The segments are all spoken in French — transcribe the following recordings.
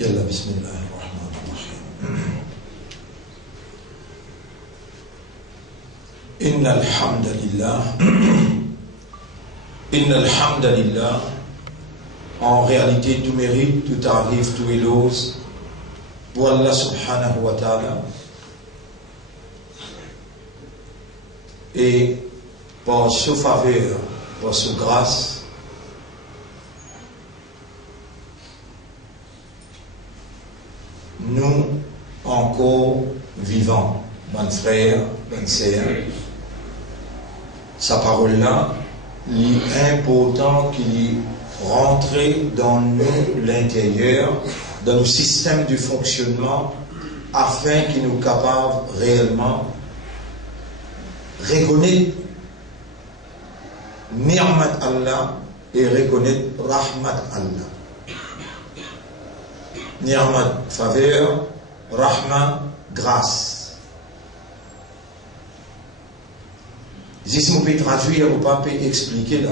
يلا بسم الله الرحمن الرحيم. إن الحمد لله, en réalité tout mérite, tout arrive, tout éloge pour Allah subhanahu wa ta'ala, et par sa faveur, par sa grâce, nous encore vivants, mon frère, mon sœur. Sa parole-là, est important qu'il rentre dans nous, l'intérieur, dans nos systèmes de fonctionnement, afin qu'il nous capable réellement reconnaître Ni'mat Allah et reconnaître Rahmat Allah. Ni'mat, faveur, Rahma, grâce. Si on peut traduire ou pas, peut expliquer là.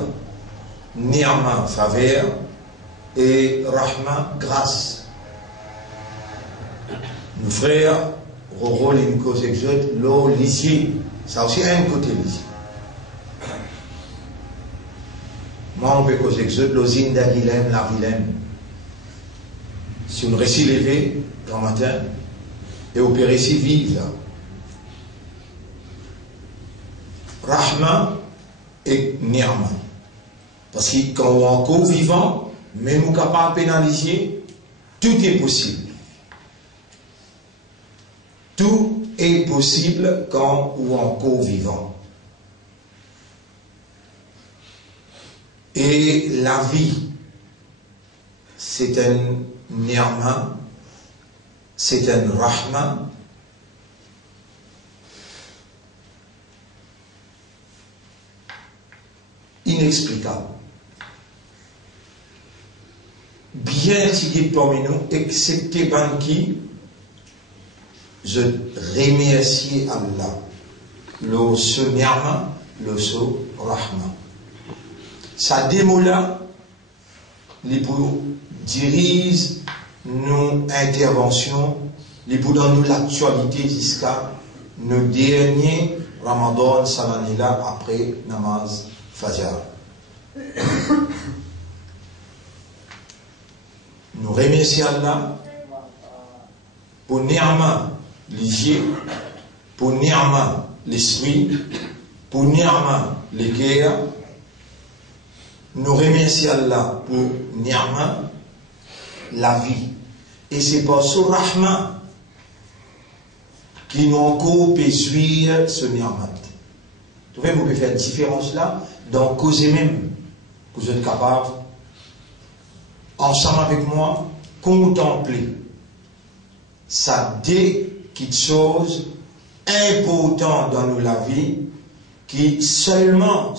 Ni'ma, faveur, et Rahma, grâce. Nos frères, Roro, l'Inkos, Exode, l'eau, l'ici. Ça aussi a un côté l'ici. Moi, on peut causer Exode, l'osine d'Aguilhem, la Vilhem. Si on récit levé, grand matin, et on peut récit vivre là. Rahma et Ni'ma. Parce que quand on est encore vivant, même on est capable de pénaliser, tout est possible. Tout est possible quand on est encore vivant. Et la vie, c'est un Ni'ma, c'est un Rahma. Inexplicable. Bien tiré parmi nous, excepté Banki, je remercie Allah. Le ce Ni'ma, le ce Rahma. Ça démoula, les pour dirige nos interventions, les pour dans nous l'actualité jusqu'à nos derniers Ramadan, Salanila, après Namaz Fajr. Nous remercions Allah pour Ni'ma l'hygiène, pour Ni'ma l'esprit, pour Ni'ma les guerres. Nous remercions Allah pour Ni'ma la vie. Et c'est par ce Rahma qui nous encore peut suivre ce Ni'mat. Vous pouvez vous faire la différence là dans cause même que vous êtes capable ensemble avec moi contempler ça des petites choses importantes dans nous la vie qui seulement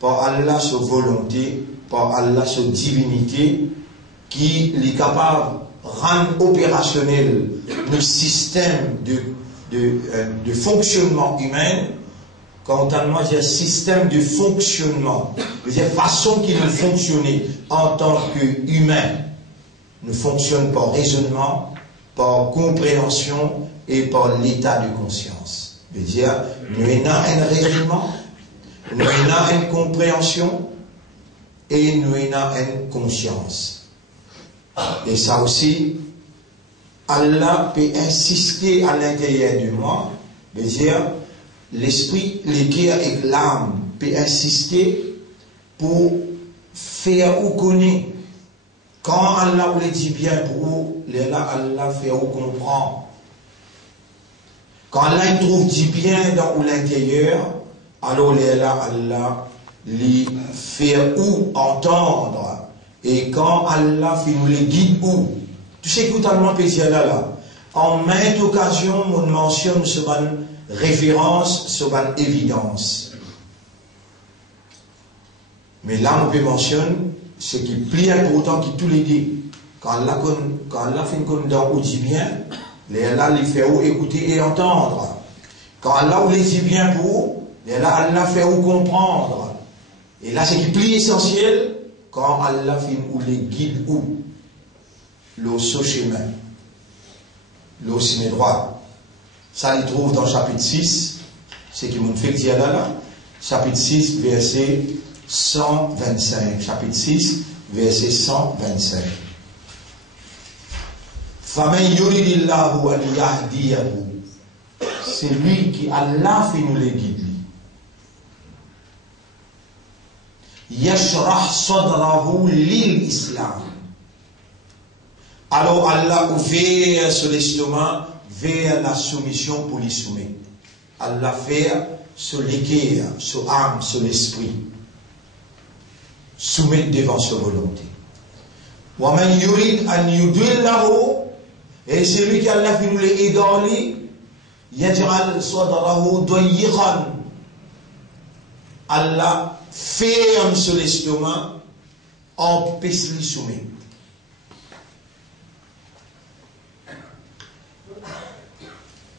par Allah sa volonté, par Allah sa divinité qui est capable de rendre opérationnel le système de fonctionnement humain. Quand moi j'ai un système de fonctionnement, c'est la façon qu'il nous fonctionne en tant qu'humain, nous fonctionne par raisonnement, par compréhension et par l'état de conscience. C'est-à-dire, nous avons un raisonnement, nous avons une compréhension et nous avons une conscience. Et ça aussi, Allah peut insister à l'intérieur de moi, c'est-à-dire, l'esprit, les cœurs et l'âme peut insister pour faire ou connaître. Quand Allah vous le dit bien pour vous, Allah fait ou comprendre. Quand Allah il trouve dit bien dans l'intérieur, alors Allah lui fait ou entendre. Et quand Allah fait nous les guide où, tu sais que tellement plaisir là. En maintes occasions, on mentionne ce référence sur une évidence. Mais là, on peut mentionner ce qui est plus important que tous les deux. Quand Allah fait une condamnation ou dit bien, Allah les fait ou écouter et entendre. Quand Allah les dit bien pour, Allah fait ou comprendre. Et là, ce qui est plus essentiel, quand Allah fait ou les guide ou. l'eau sous chemin, l'eau ciné droit. Ça, il trouve dans chapitre 6, c'est qui m'ont fait dire là, chapitre 6, verset 125. Chapitre 6, verset 125. Famen yuridillahu an yahdiyahu. C'est lui qui Allah fait nous les guider. Yashrah sadrahu lil islam. Alors Allah ouvert sur l'estomac vers la soumission pour les soumettre. Allah fait sur l'équerre, sur l'âme, sur l'esprit. Soumettre devant sa volonté. Wa man yurid an yudillahu. Et celui qui Allah fait nous les égaler. Yaj'al sadrahu dayiqan. Allah ferme sur l'estomac, empêche les soumettre.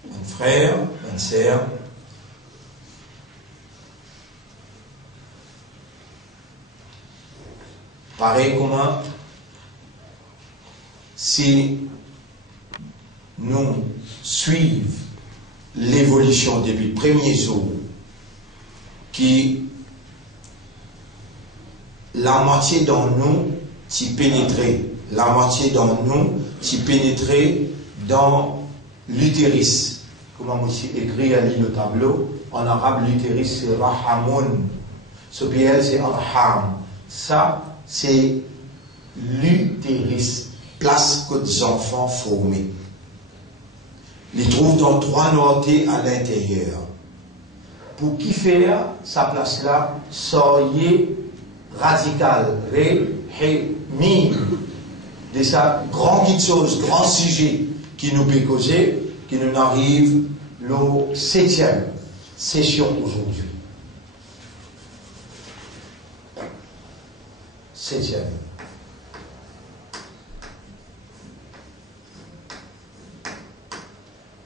Mon frère, ma sœur, pareil comment si nous suivons l'évolution depuis le premier jour qui la moitié dans nous s'y pénétrer, la moitié dans nous s'y pénétrer dans l'utérus. Comment aussi écrit à le tableau, en arabe l'utérus c'est rahamun, ce PL c'est arham. Ça c'est l'utérus, place que des enfants formés. Les trouve dans 3 notés à l'intérieur. Pour qui faire sa place là, soyez radical, mime, de sa grande chose, grand sujet qui nous peut causer, qui nous arrive le 7e session aujourd'hui. 7e.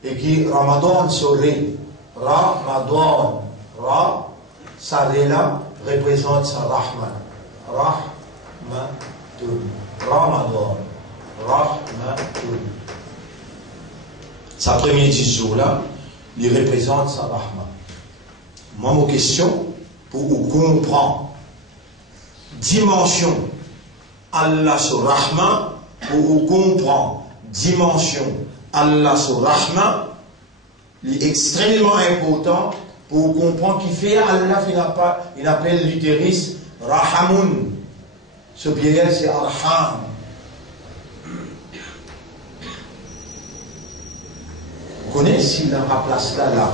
Et qui Ramadan serait Ramadan, Ra, ça là représente sa Rahman. Rahmatun. Ramadan. Rahmatun. Sa première 10 jours là, il représente sa Rahman. Moi, ma question, pour vous comprendre, dimension Allah sur Rahman, pour vous comprendre, dimension Allah sur Rahman, il est extrêmement important pour comprendre qu'il fait Allah, il appelle l'utérus Rahamun. Ce pluriel c'est Arham. Vous connaissez dans la place là,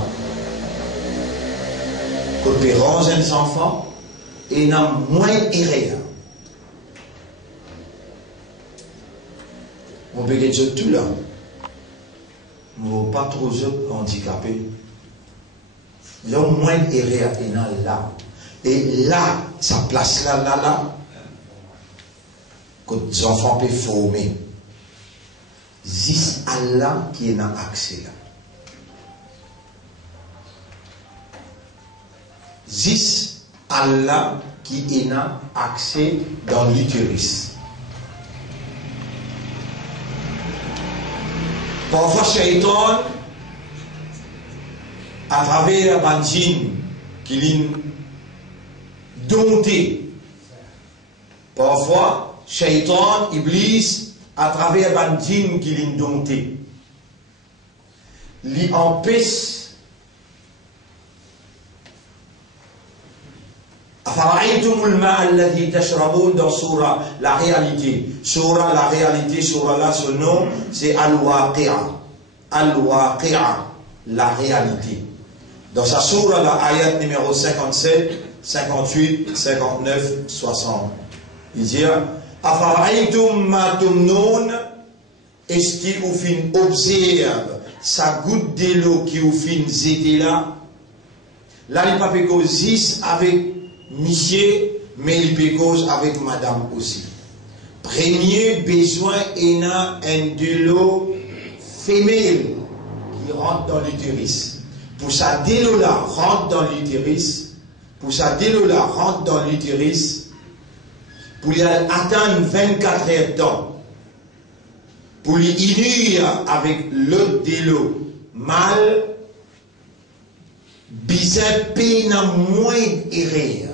côté range des enfants, et il y a moins erreur. On peut dire tout là. Mais pas trop handicapés. Il y a moins d'erreur là. Et là, sa place là, que les enfants peuvent former. C'est Allah qui est dans accès là. C'est Allah qui est dans accès dans l'utérus. Parfois, Shaitan, à travers la djinn qui l'a dompté. Parfois, Shaitan, Iblis, à travers la djinn qui l'a dompté. Lui empêche. Dans Surah, la réalité. Surah, la réalité, Surah là, ce nom, c'est Al-Waqi'a. Al-Waqi'a, la réalité. Dans sa Surah, la ayat numéro 57, 58, 59, 60. Il dit, Afara'aytum ma tumnoun, est-ce qu'il vous fin observe sa goutte de l'eau qui vous fin zété là? Là, il n'y a pas de cause avec monsieur, mais il peut cause avec madame aussi. Premier besoin est un de l'eau femelle qui rentre dans l'utérus. Pour ça, dès l'eau là rentre dans l'utérus, pour y attendre 24 heures de temps. pour les unir avec l'autre de l'eau mal, bizarre n'a moins erreur.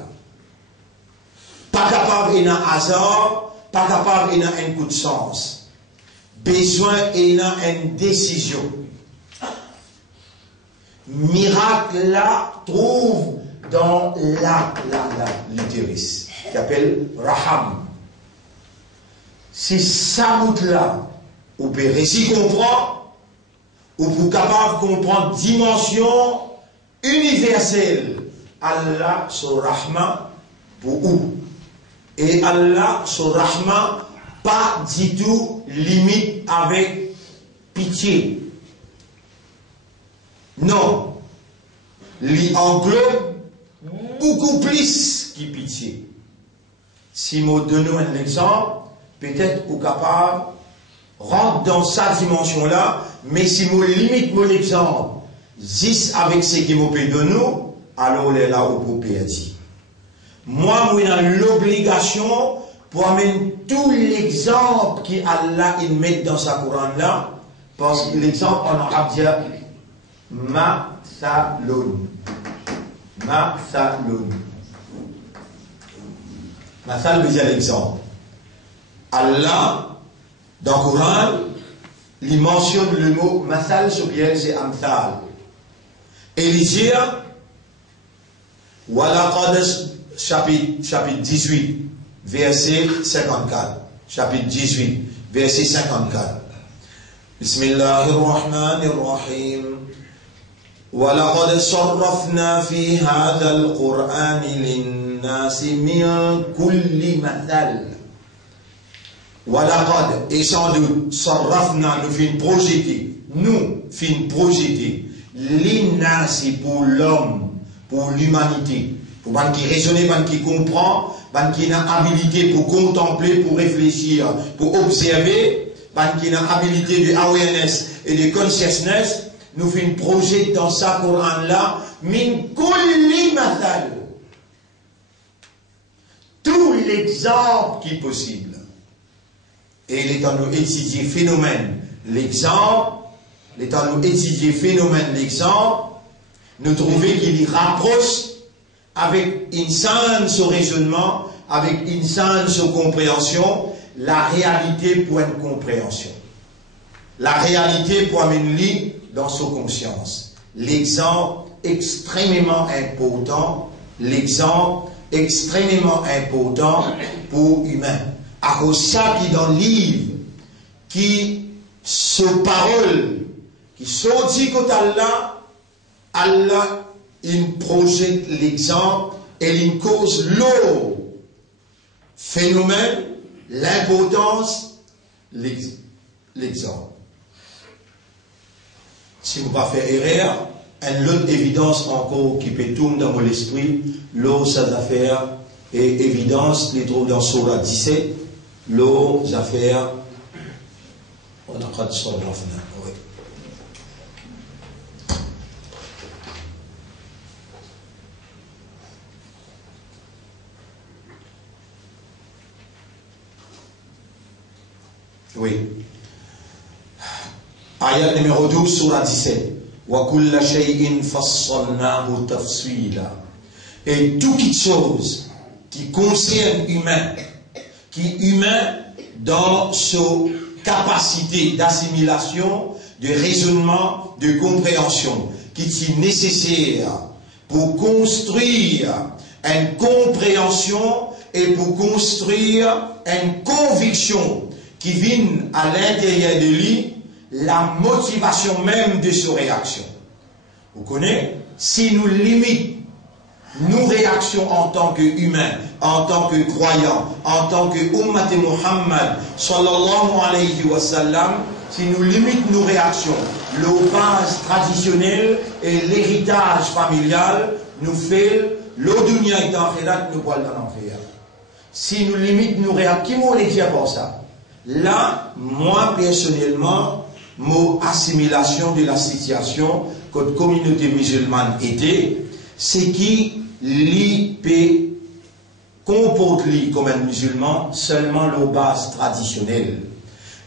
Pas capable d'un hasard, pas capable d'un coup de sens. Besoin d'une décision. Miracle là trouve dans l'utérus, qui s'appelle Raham. C'est ça là, ou peut réussir comprendre, ou pour capable de comprendre dimension universelle. Allah sur Rahman pour où? Et Allah sur Rahman pas du tout limite avec pitié. Non. Il englobe beaucoup plus que pitié. Si je donne un exemple, peut-être vous capable rentre dans sa dimension-là, mais si je limite mon exemple, juste avec ce qui me peut donner, alors il est là où vous perdre. Moi, j'ai l'obligation pour amener tout l'exemple qu'Allah met dans sa Coran là, parce que l'exemple en arabe dit Mathalun. Mathalun. Mathal veut dire l'exemple. Allah, dans le Coran, il mentionne le mot Mathal, sur bien c'est Amthal. Et il dit Walaqad, chapitre 18, verset 54. Chapitre 18, verset 54. Bismillahirrahmanirrahim. وَلَقَدْ صَرَّفْنَا فِي هَذَا الْقُرْآنِ لِلنَّاسِ مِنْ كُلِّ مَثَلٍ. وَلَقَدْ, et sans doute, صَرَّفْنَا, nous fin projeter, l'ِنَّاسِ pour l'homme, pour l'humanité, pour ban qui raisonne, ban qui comprend, ban qui a habilité pour contempler, pour réfléchir, pour observer, ban qui a habilité de awareness et de consciousness. Nous faisons un projet dans sa Coran-là, min kulli mathal. Tout l'exemple qui est possible. Et il est en nous étudier phénomène, l'exemple, il est en nous étudier phénomène, l'exemple, nous trouvons qu'il y rapproche avec une sens au raisonnement, avec une sens aux compréhension, la réalité pour une compréhension. La réalité pour amener dans sa conscience. L'exemple extrêmement important, l'exemple extrêmement important pour humain. À cause ça qui dans le livre, qui se parole, qui sortit côté Allah, Allah, il projette l'exemple et il cause l'eau. Phénomène, l'importance, l'exemple. Si vous ne pas faire erreur, une autre évidence encore qui peut tourner dans mon esprit, l'eau, ça affaires et évidence, les trouve dans Surah 17, l'eau, affaires, on a pas de Surah, oui. Oui. Ayat numéro 12, Surah 17. وَكُلَّ شَيْءٍ فَصَّلْنَاهُ تَفْصِيلًا. Et toute chose qui concerne humain, qui humain dans sa capacité d'assimilation, de raisonnement, de compréhension, qui est nécessaire pour construire une compréhension et pour construire une conviction qui vient à l'intérieur de lui, la motivation même de sa réaction. Vous connaissez? Si nous limitons nos réactions en tant qu'humains, en tant que croyants, en tant que Ummat Muhammad, sallallahu alayhi wa sallam, si nous limitons nos réactions, le base traditionnel et l'héritage familial, nous fait le dunya et l'akhirat, nous poils dans l'enfer. Si nous limitons nos réactions, qui m'ont dit pour ça? Là, moi personnellement, mon assimilation de la situation que la communauté musulmane était, c'est qui peut comporte comme un musulman seulement la base traditionnelle.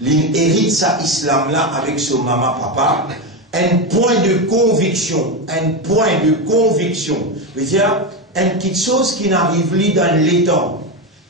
il hérite sa islam là avec son maman, papa, un point de conviction, veut dire, quelque chose qui n'arrive pas dans l'étang.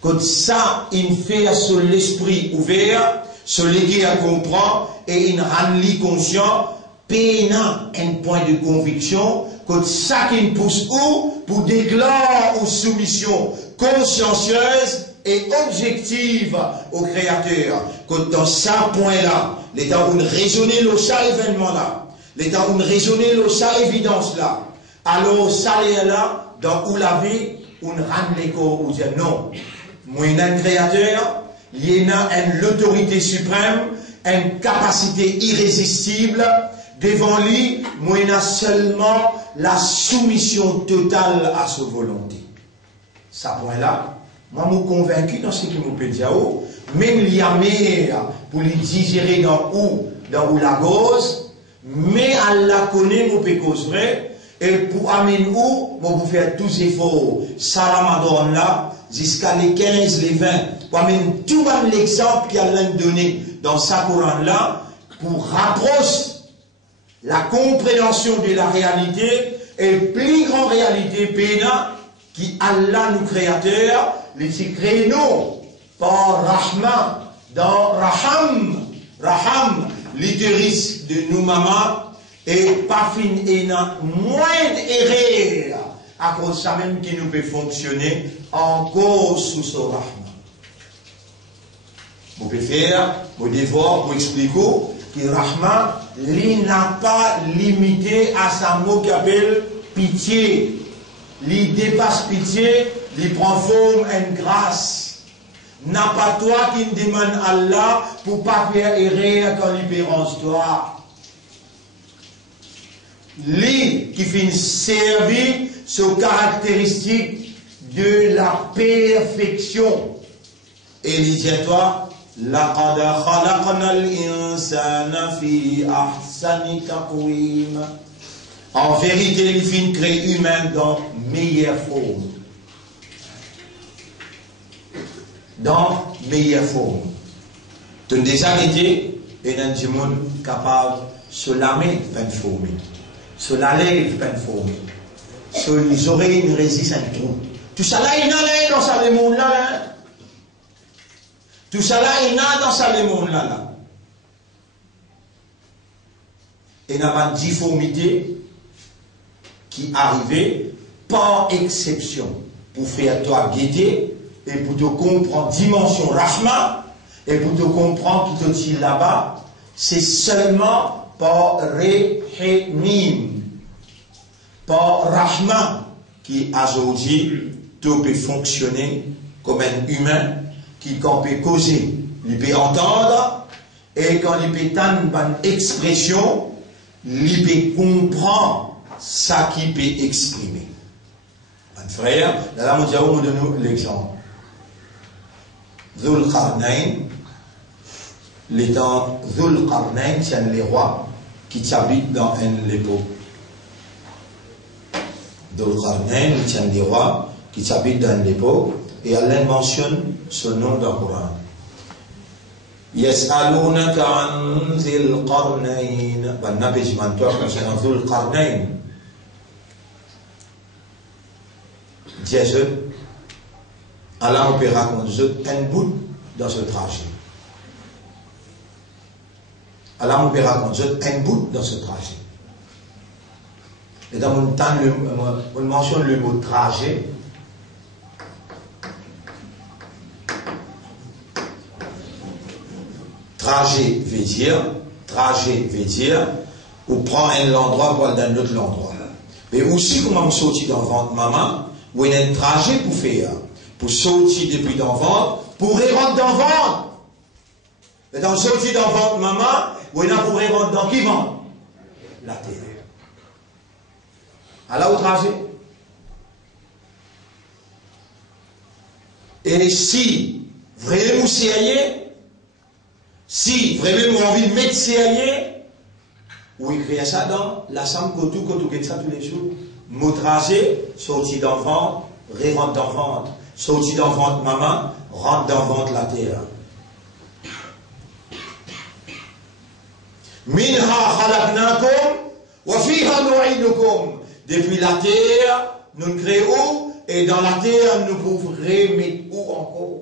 Quand ça, il fait sur l'esprit ouvert, se léguer à comprendre, et il rend lui conscient, pénant un point de conviction, quand ça qui pousse où, pour déclarer aux soumissions consciencieuses et objectives au Créateur. Quand dans ce point-là, l'état où on raisonne le ça événement-là, l'état où on raisonne le ça évidence-là, alors ça là, dans où la vie, on rend les corps, on dit non. Moi, il y a un Créateur, il y a l'autorité suprême, une capacité irrésistible, devant lui, moi, il y a seulement la soumission totale à sa volonté. Ça point-là, moi, je suis convaincu dans ce qui me peut dire, même il y a meilleur pour les digérer dans la gauze, mais elle la connaît, je peux cause vrai, et pour amener où, je peux faire tous les efforts, ça Ramadan là, jusqu'à les 15, les 20, pour amener tout l'exemple qu'il a donné dans sa Coran là, pour rapprocher la compréhension de la réalité et plus grande réalité péna qui Allah nous créateur, les créé nous par Rahman, dans Raham, l'utérus de nous maman, et pas fin et n'a moins d'erreur à cause de ça même qui nous peut fonctionner encore sous ce Rahman. Vous pouvez faire vos devoirs pour expliquer que Rahman, il n'a pas limité à sa mot qui appelle pitié. Il dépasse pitié, il prend forme en grâce. N'a pas toi qui me demande Allah pour pas faire erreur quand libérance toi. Lui qui fait servir aux caractéristiques de la perfection. Et il dit à toi, لقد خلقنا الإنسان في أحسن تقويم. En vérité, il fait créer humain dans meilleure forme. Dans meilleure forme. Tu as déjà été un monde capable de se lamer, pas de forme. Se la lèvre, pas de forme. Se les oreilles ne résistent à un trou. Tout ça là, il y a dans ça, le monde là. Tout ça là, il y a dans ça, le monde là. Et il y a pas de difformité qui arrivait par exception pour faire toi guetter et pour te comprendre dimension Rahma et pour te comprendre tout aussi là-bas, c'est seulement par Rehemim, par Rahma qui aujourd'hui tout peut fonctionner comme un humain qui quand peut causer, il peut entendre et quand il peut entendre une expression, il peut comprendre ça qui peut exprimer. Un frère, là, on donne l'exemple. Dhul Qarnayn, l'étant Dhul Qarnayn, c'est un roi qui habite dans un lépo. Dhul Qarnayn, c'est un roi qui habite dans un lépo, et Allah mentionne ce nom dans le Coran. Yas'alunaka an Dhul Qarnayn. Ben, n'abéjement, toi, concernant Dhul Qarnayn. Dieu, Allah peut raconter un bout dans ce trajet. Allah peut raconter un bout dans ce trajet. Et dans mon temps, on mentionne le mot trajet. Trajet veut dire, ou prend un endroit pour aller dans un autre endroit. Mais aussi, comment on sortit dans le ventre maman, où il y a un trajet pour faire, pour sortir depuis dans le ventre, pour rentrer dans le ventre. Et dans sortir dans le ventre maman, où il y a pour rentrer dans qui ventre? La terre. Alors, au trajet. Et si vraiment sérieux, si vraiment vous avez envie de mettre sérieux, vous écrivez ça dans la chambre Kotou, ça tous les jours. Mot trajet, sorti dans le ventre, rentre dans le ventre. Sorti dans le ventre maman, rentre dans le ventre la terre. Minha khalaqnakum wa fiha nu'idukum. Depuis la terre, nous nous créons, et dans la terre, nous pouvons remettre où encore.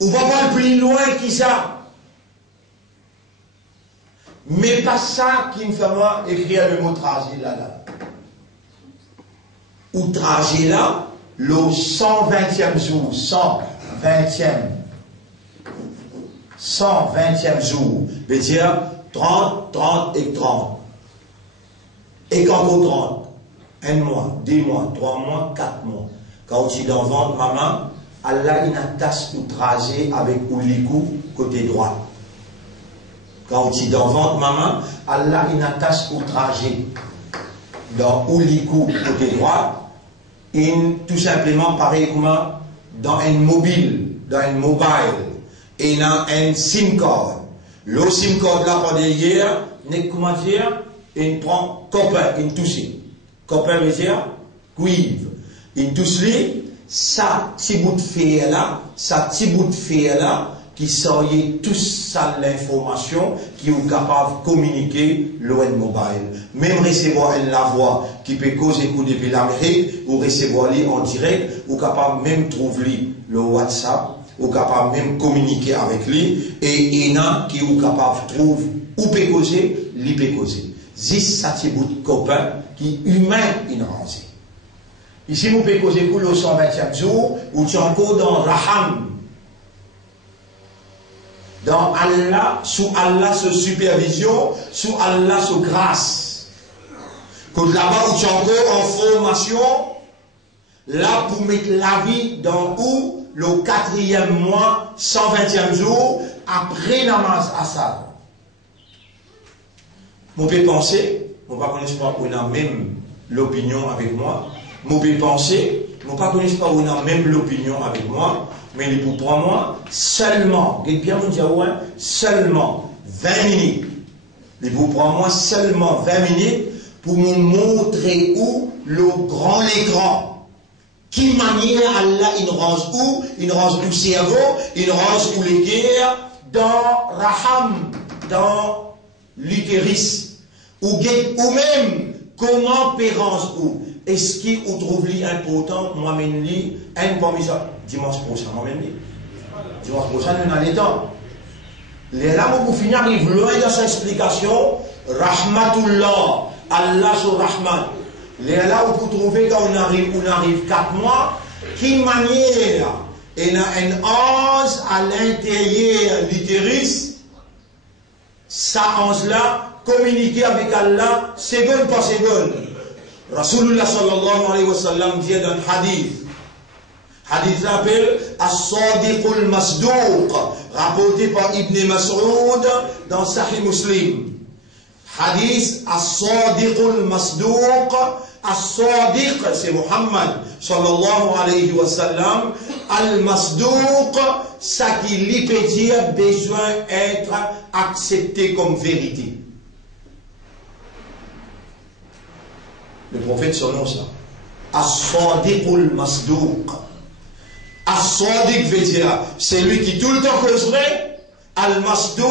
On va pas plus loin que ça. Mais pas ça qui me fait moi écrire le mot trajet là. Ou trajet là, le 120e jour, 120e jour, veut dire 30, 30 et 30. Et quand on 30, 1 mois, 2 mois, 3 mois, 4 mois, quand tu es dans le ventre, maman, Allah il attache au trajet avec Oulikou côté droit. Quand tu es dans le ventre, maman, Allah il attache au trajet dans Oulikou côté droit, tout simplement pareil comme dans un mobile, et dans un SIM card. Le SIM card là, par derrière, n'est comment dire, il prend copper, il touche. Copper veut dire cuivre. Il touche lui, ça, petit bout de fer là, qui sort tout ça l'information qui est capable de communiquer l'ON mobile. Même recevoir la voix qui peut causer coup depuis l'Amérique, ou recevoir lui en direct, ou capable même trouver le WhatsApp, ou capable même communiquer avec lui, et il y en a qui est capable de trouver ou peut causer, lui peut causer. C'est ça petit bout de copain qui est humain ignorance. Ici, vous pouvez causer pour le 120e jour, ou tu es encore dans Raham. Dans Allah, sous Allah, sous supervision, sous Allah, sous grâce. Quand là-bas, où tu es encore en formation, là, pour mettre la vie dans où, le 4e mois, 120e jour, après namaz Assad. Vous pouvez penser, on ne connaît pas qu'on a même l'opinion avec moi. Vous pouvez penser, on ne connaît pas qu'on a même l'opinion avec moi. Mais pour prendre moi, seulement, bien vous dire, ouais, seulement 20 minutes. Il vous prend moi seulement 20 minutes pour me montrer où le grand écran. Qui manière Allah, il range où? Il range le cerveau, il range où les guerres, dans Raham, dans l'utérus. Ou même, comment pérange où? Est-ce qu'il vous trouve important, moi-même, un permission? Dimanche prochain, moi-même. Dimanche prochain, nous avons les temps. Les rames pour finir arrivent loin de sa explication. Rahmatullah, Allah sur Rahman. Les là où vous trouvez quand on arrive 4 mois, qui manière, il y a un ange à l'intérieur de l'utérus, ça ange-là communiquer avec Allah seconde par seconde. Rasulullah sallallahu alayhi wa sallam dit dans un hadith. Hadith s'appelle As-Sadiq al-Masduq, rapporté par Ibn Mas'ud dans Sahih Muslim. Hadith As-Sadiq al-Masduq. As-Sadiq, c'est Muhammad sallallahu alayhi wa sallam. Al-Masduq, ça qui lui peut dire besoin d'être accepté comme vérité. Le prophète son nom ça. As-Sadiq al-Masduq. As-Sadiq veut dire celui qui tout le temps cause vrai. Al-Masduq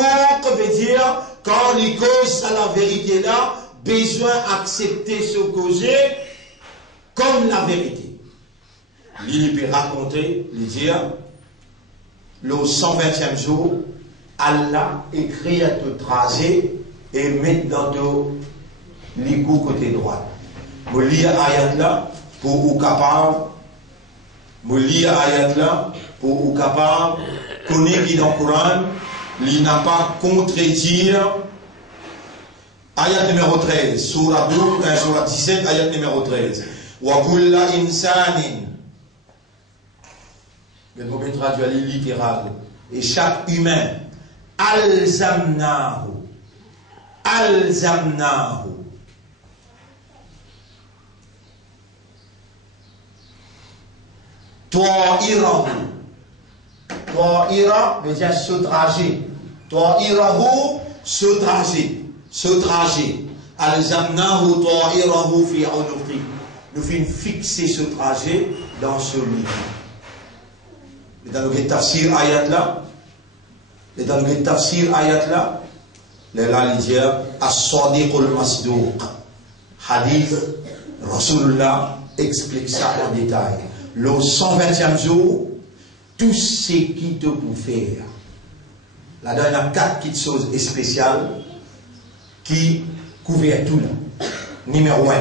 veut dire quand il cause à la vérité là, besoin d'accepter ce causé comme la vérité. Il peut raconter, il dit, le 120e jour, Allah écrit à te tracer et met dans ton l'écou côté droit. Vous lisez ayat là pour vous capable. Vous lisez ayat là pour vous capable. Connaître dans le Coran, il n'a pas contredire. Ayat numéro 13, surah 17, ayat numéro 13. Wa kulla insanin. Le mot est traduit littéral. Et chaque humain, alzamnahu. Ta'irahu. Ta'ira veut dire ce trajet. Ta'irahu, ce trajet. Alzamnahu ta'irahu fi unuqi. Nous finissons fixer ce trajet dans ce livre. Dans le tafsir ayat là, Et dans le tafsir ayat là, là, il dit As-Sadiq al-Masdouq. Hadith, Rasulullah explique ça en détail. Le 120e jour, tout ce qui te peut faire. Là-dedans, il y a 4 petites choses spéciales qui couvrent tout là. Numéro 1.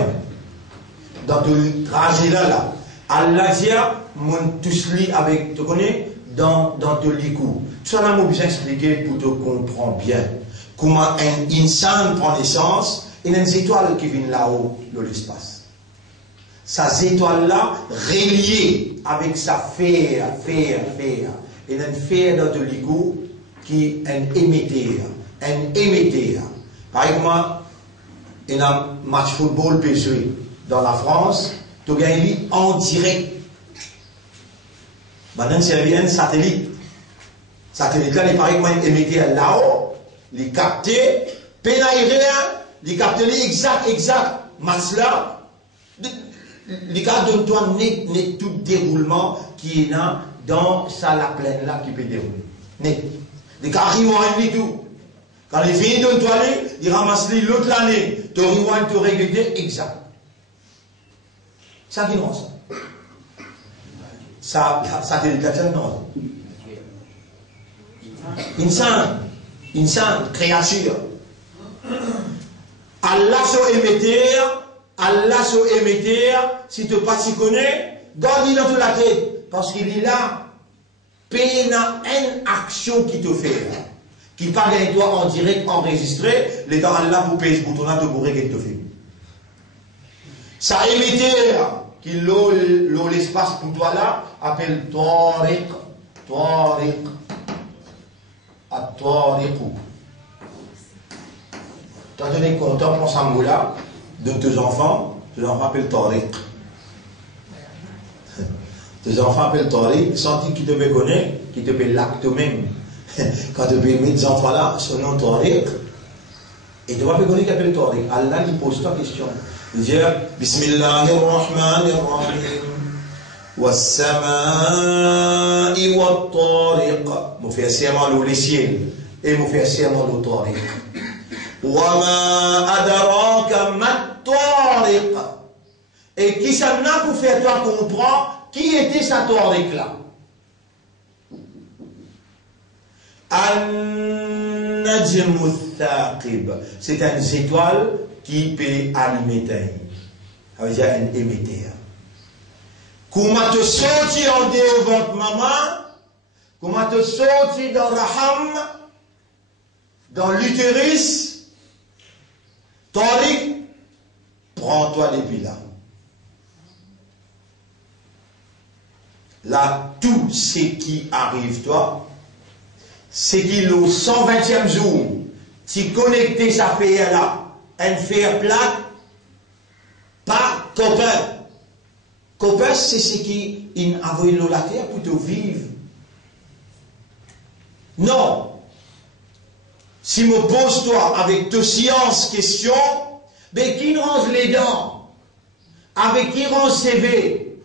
Dans le trajet là, Allah dit, mon tous lit avec, tu connais, dans ton licou. Ça, là, moi, besoin expliquer pour te comprendre bien. Comment un insan prend naissance, et il y a une étoile qui vient là-haut, dans l'espace. Ces étoiles-là, reliées avec sa fer. Et il y a une fer dans ton licou qui est un émetteur. Par exemple, il y a un match football joué dans la France, tu gagnes en direct. Maintenant, c'est un satellite. Satellite là, il paraît que émetteur là-haut, il capte, peine aérien, il capte exact, match là, il capte toi net tout déroulement qui est là dans la plaine là qui peut dérouler. Net. Les cas rewind et tout. Quand il finit de toi, il ramasse l'autre l'année. Tu rewind, tu règles exact. Ça qui non, ça. Ça te dit non. Insan, créature. Allah so émetteur, si tu pas s'y connais, garde-le dans toute la tête. Parce qu'il est là. Peine une action qui te fait, qui parle avec toi en direct, enregistré, les temps là pour payer ce bouton-là, te bourrer qu'il te fait. Ça émetteur, qui l'espace pour toi là, appelle Tariq. Quand tu es content pour ce là de tes enfants appellent Tariq. Tes enfants appellent Tariq, sentis qui te connaît, qui te paie l'acte même. Quand tu peux mettre tes enfants là, son nom Tariq, et tu vas pas connaître qui appelle Tariq. Allah lui pose ta question. Il dit Bismillahirrahmanirrahim. Wassama'i wat-tariq. Nous fait serment le ciel et nous fait serment le Tariq. Wa ma adraka mat-tariq. Et qui ça n'a pour faire toi comprendre qui était sa Tariq là? An-Najmu Thaqib. C'est une étoile qui peut alimenter. Ça veut dire un émetteur. Comment te sortir en dehors de votre maman, comment te sortir dans Raham, dans l'utérus, Tariq, prends-toi depuis là. Là, tout ce qui arrive, toi, c'est qu'il au 120e jour, tu connectes sa paix là, un fer plat, pas copain. Copain, c'est ce qui a envoyé la terre pour te vivre. Non. Si me pose toi avec ta science question, ben qui range les dents? Avec qui range CV?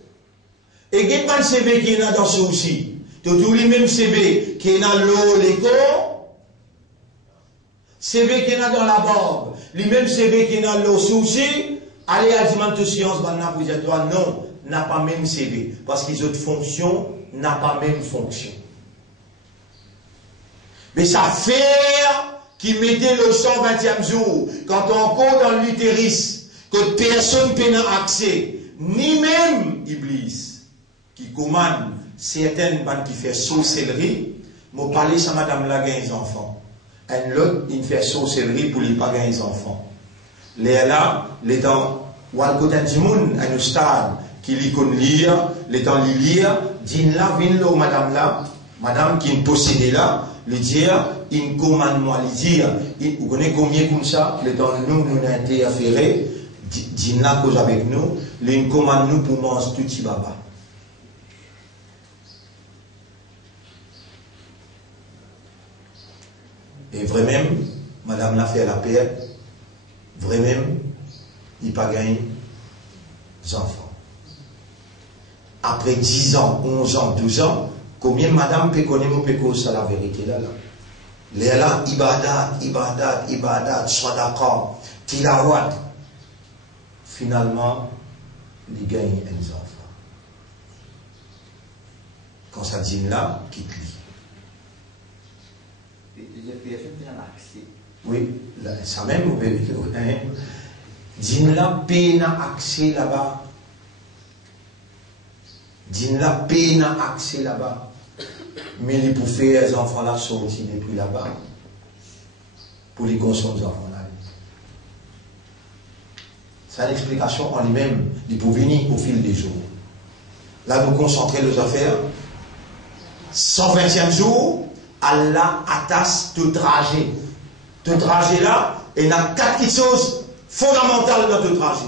Et quel pas le CV qui est là dans ce aussi? Tous les mêmes CV qui est dans l'eau, l'écho, CV qui est là dans la barbe, les mêmes CV qui est dans l'eau souci, allez à dimanche science, vous dites toi non, n'a pas même CV, parce qu'ils ont fonction, n'a pas même fonction. Mais ça fait qui mettait le 120e jour, quand on court dans l'utérus, que personne ne peut accès, ni même Iblis, qui commande certaines bandes qui fait sorcellerie, m'ont parlé ça madame la gagne enfants. Un autre, il fait sorcellerie pour lui pas gagner les enfants. Les là, les temps, ou à côté du monde, un stade, qui lui connaît lire, les temps lui lire, dit là, vin là, madame qui est possédée là, lui dire, il commande moi, lui dire, vous connaissez combien comme ça, les temps nous avons été affairés, dit là, cause avec nous, il commande nous pour manger tout petit baba. Et vraiment, madame l'a fait la paix, vraiment, il n'a pas gagné des enfants. Après 10 ans, 11 ans, 12 ans, combien madame peut connaître mon péco, ça la vérité là, là. Léla, ibadat, sadaqa, tilawat. Finalement, il gagne un enfant. Quand ça dit là, quitte-lui. Oui, ça même, vous pouvez dire. Din la peine accès là-bas. Din la peine accès là-bas. Mais les pour faire les enfants là sortir depuis là-bas. Pour les consommer les enfants là. C'est une explication en lui-même. Il peut venir au fil des jours. Là, nous concentrer nos affaires. 120e jour, Allah attache tout trajet. Tout trajet là, il y a 4 choses fondamentales dans tout trajet.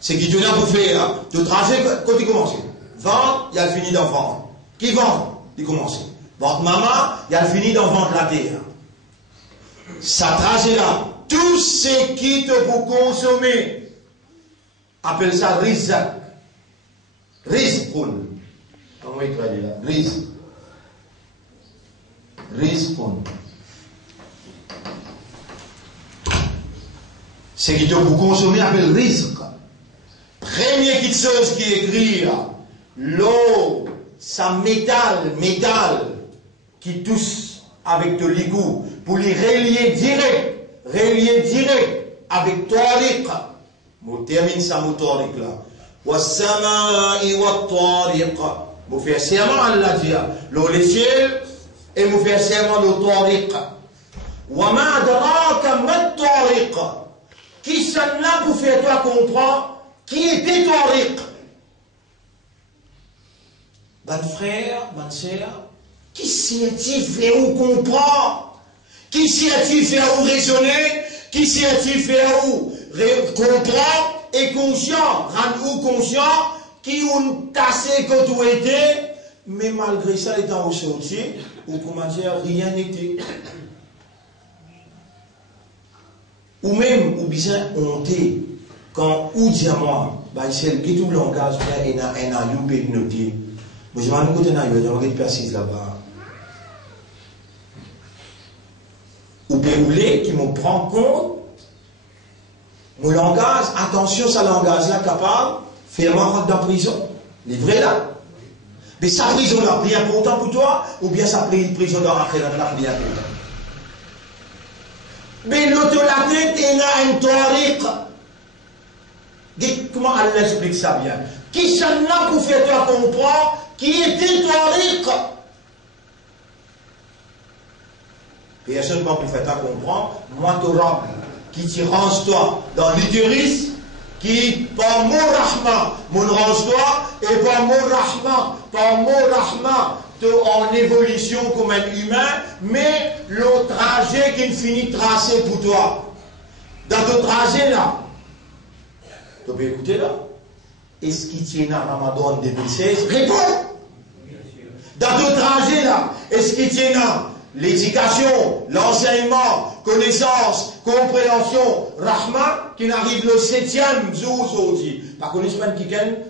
C'est qui donne pour faire tout trajet quand il commence. Vendre, il a fini d'en vendre. Qui vend, il commence. Vendre maman, il a fini d'en vendre la terre. Ça trajet là, tout ce qui te pour consommer, appelle ça rizq. Rizqun. Comment il traduit là? Rizq. Rizqun. Ce qui te pour consommer appelle rizq. Première petite chose qui écrit l'eau, ça métal, qui touche avec de l'égout, pour les relier direct avec tariq. On termine ça mon tariq là. Wassama'i wa tariq. On fait serment Allah dit, l'eau les ciels, et on fait serment le tariq. Wa ma adraka ma tariq. Qui s'en a pour faire toi comprendre qui était tariq? Bon frère, bonne sœur, qui s'est-il fait ou comprendre? Qui s'est-il fait ou raisonner? Qui s'est-il fait ou comprendre et conscient, rendre ou conscient, qui ont tassé quand tu étais, mais malgré ça, étant au sortir, ou comment dire, rien n'était. Ou même, ou bien honté, quand ou dit à moi, bah, c'est le tout langage, il y a un loupé de noter. Moi, je vais aller côté d'ailleurs, je vais persiste là-bas. Ou péroulé qui me prend compte, mon langage, attention, ça langage là capable, faire-moi rentrer dans la prison. Livré là. Mais sa prison là, bien important pour toi, ou bien sa prison là, rentrer dans la bien important. Mais l'autre la tête, il a un tariq. Comment elle explique ça bien? Qui s'en a pour faire toi comprendre qui était tariq? Personne pour faire toi comprendre, moi Torah, qui t'y range toi dans l'utérus, qui par mon rahma, mon range toi, et par mon rahma, en évolution comme un humain, mais le trajet qui finit tracé pour toi. Dans ton trajet là, tu peux écouter là. Est-ce qu'il tient à Ramadan 2016? Réponds! Dans ton trajet là, est-ce qu'il tient à l'éducation, l'enseignement, connaissance, compréhension, Rahma, qui n'arrive le 7e jour aujourd'hui? Par contre, pas qui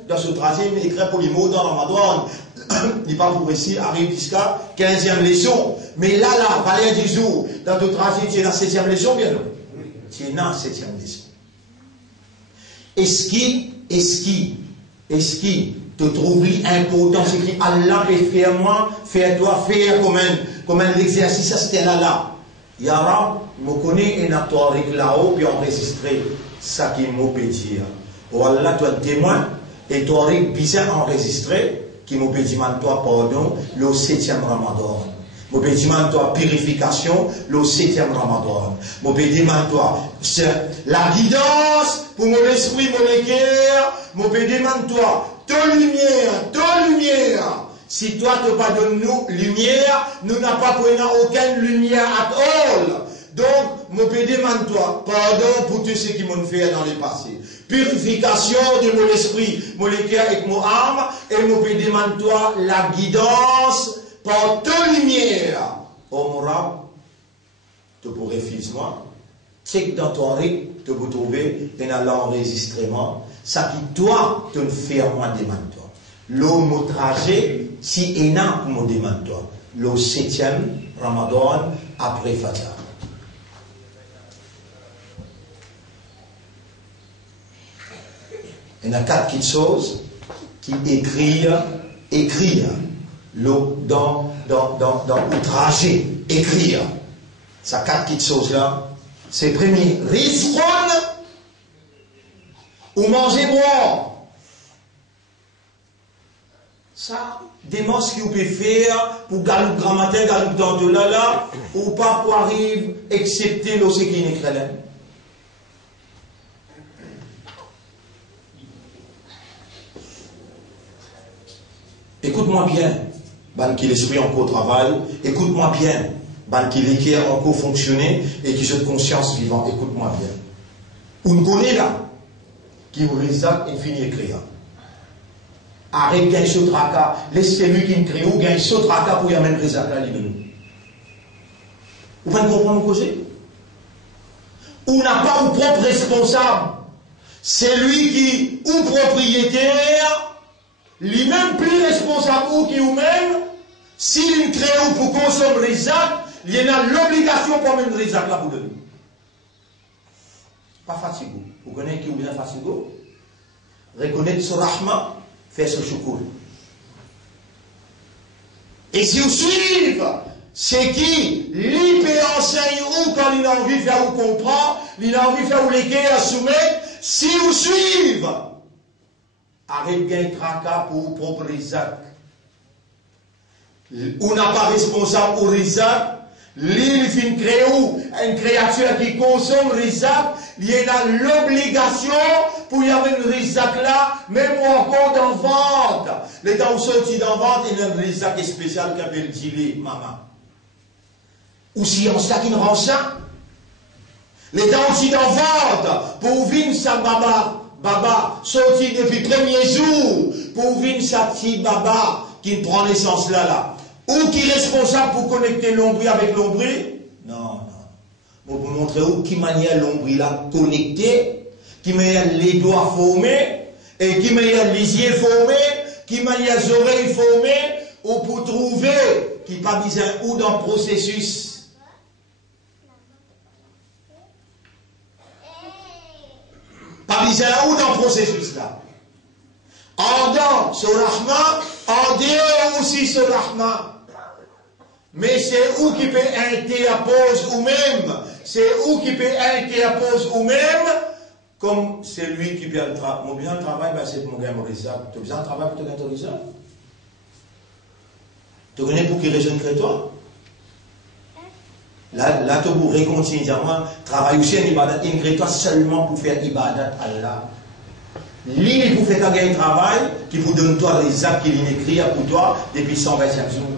dans ce trajet, mais écrit pour les mots dans Ramadan. Il parle pour ici, arrive jusqu'à 15e leçon. Mais là, valeur du jour, dans ton trajet, tu es dans la 7e leçon, bien non? Tu es dans la 7e leçon. Est-ce qui te trouve important, c'est que Allah peut faire moi, faire toi, faire comme un exercice, ça c'était là. Yara, je connais un tariq là-haut, puis enregistré ça qui m'a peut dire. Oh Allah, toi témoin, et tariq bizarre enregistré, qui m'a peut dire, toi pardon, le 7e Ramadan. Je peux dire, toi, purification, le 7e Ramadan. Je peux dire, toi, la guidance pour mon esprit, mon cœur. Je peux dire, toi, ta lumière. Si toi, tu pas donné nous lumière, nous n'avons pas aucune lumière at all. Donc, je peux dire, toi, pardon pour tout ce qui m'ont fait dans le passé. Purification de mon esprit, mon cœur et mon âme. Et je peux dire, toi, la guidance par ta lumière, oh mon rab, tu pourrais fils moi, check dans ton rythme, tu peux trouver un enregistrement, ça qui toi, te fait moi demande toi. L'homme trajet, si énorme me demande toi. le 7e Ramadan après Fajr. Il y a 4 petites choses qui écrire dans outrager, écrire. Ça 4 petites choses-là. C'est premier, rizqun ou manger boire. Ça, des mos que vous pouvez faire pour galoup grand matin, galoup dans de là, ou pas pour arriver, excepté l'océan qui n'est pas là. Écoute-moi bien, ban qui l'esprit encore travaille, écoute-moi bien, ban qui l'équerre encore fonctionner et qui jette conscience vivant, écoute-moi bien. On connaît là, qui vous réserve infini écrire. Arrête gain ce tracas, laissez lui qui me crée ou gain ce tracas pour y amener les actes là de nous. Vous pouvez comprendre ce que c'est? On n'a pas ou propre responsable. C'est lui qui, ou propriétaire, lui-même plus responsable ou qui ou même, s'il crée ou pour consommer les actes, il y a l'obligation pour mettre les actes là pour donner. Pas fatigué. Vous connaissez qui ou bien fatigué? Reconnaître ce rahma, faire ce choukoul. Et si vous suivez, c'est qui lui peut enseigner ou quand il a envie de faire ou comprendre, il a envie de faire ou l'équerre à soumettre, si vous suivez, arrête gain tracas pour propre Isaac. On n'a pas responsable pour Isaac. L'île fin créé une créature qui consomme Isaac, il y a l'obligation pour y avoir une Isaac là, même encore dans vente. Les temps où sorti dans vente, il y a un Isaac spécial qui appelle gilet, maman. Ou si on sait qu'il rend ça. Les temps aussi dans vente, pour vivre sa baba, sorti depuis le premier jour, pour vivre sa petite baba qui prend naissance là. Ou qui est responsable pour connecter l'ombril avec l'ombril? Non. Pour vous montrer où qui manière l'ombril là connecté, qui manière les doigts formés, et qui manière les yeux formés, qui manière les oreilles formées, ou pour trouver qui pas besoin ou dans le processus. Pas besoin ou dans le processus là. En dedans, ce rahma, en dehors aussi ce rahma. Mais c'est où qui peut interposer ou même, c'est où qui peut interposer ou même, comme c'est lui qui peut le travail. Mon bien travail, ben c'est mon gars Mauriza. Tu as besoin de travail pour te gagner Mauriza? Tu connais pour qui raisonne que toi? Là, tu vous réconcilier, moi, travail aussi en ibadat, toi seulement pour faire ibadat Allah. L'île pour faire gagner travail, qui vous donne toi les actes qu'il écrit pour toi depuis 125 jours.